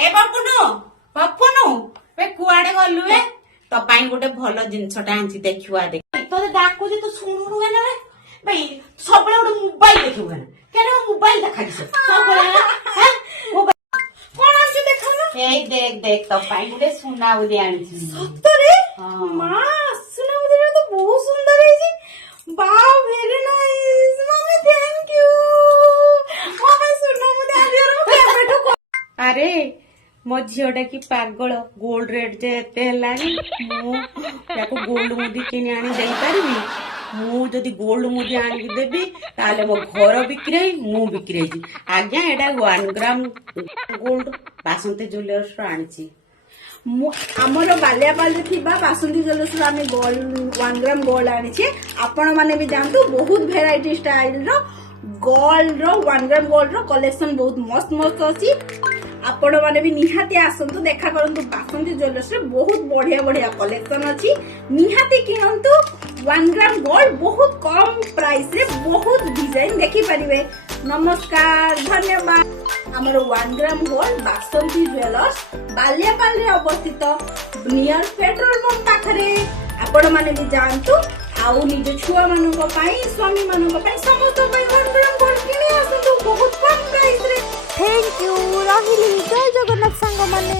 ए बापुनु बापुनु ए कुआडे गलु ए तो पाई गोटे भलो जिनसटा आंची देखुआ देख तो डाकू जे तो सुनु ना रे भाई सबले गोटे मोबाइल देखुआ ना केने मोबाइल देखा दिस सबले हैं मोबाइल कोन आंची देखा ना ए देख देख तो पाई गोटे सुना उदी आंची सत्तरे मां सुना उदी तो बहुत सुंदर है जी wow very nice mummy thank you mummy सुना उदी आंची रो फेवरेट अरे मो झीटा कि पागल गोल्ड रेट जे एते हेलानी मु याको गोल्ड मुदी किनी आनी देई पारबी मु जदी गोल्ड मुदी आनी देबी ताले मो घर बिक्री मु बिक्री जी आज्ञा एटा 1 ग्राम गोल्ड बासंती ज्वेलर्स रो आनीची आमर बालियापाल थिबा बासंती ज्वेलर्स रो आमे गोल्ड 1 ग्राम गोल्ड आनीछे आपण माने भी जानतु बहुत वेराइटी स्टाइल रो गोल्ड रो 1 ग्राम गोल्ड रो कलेक्शन बहुत मस्त मस्त अछि आपण माने भी निहाती आसंतु देखा करंतु बासंती ज्वेलर्स रे बहुत बढ़िया बढ़िया कलेक्शन अछि निहाती किनंतु 1 ग्राम गोल्ड बहुत कम प्राइस रे बहुत डिजाइन देखि परिबे नमस्कार धन्यवाद हमर 1 ग्राम गोल्ड बासंती ज्वेलर्स बालियापाल रे अवस्थित नियर पेट्रोल पंप पाखरे आपण माने भी जानतु आउ निज छुआ मानको पई स्वामी मानको पई समस्त पई 1 ग्राम गोल्ड किने आसंतु बहुत कम प्राइस रे थैंक यू रहिली जय जगन्नाथ संग माने।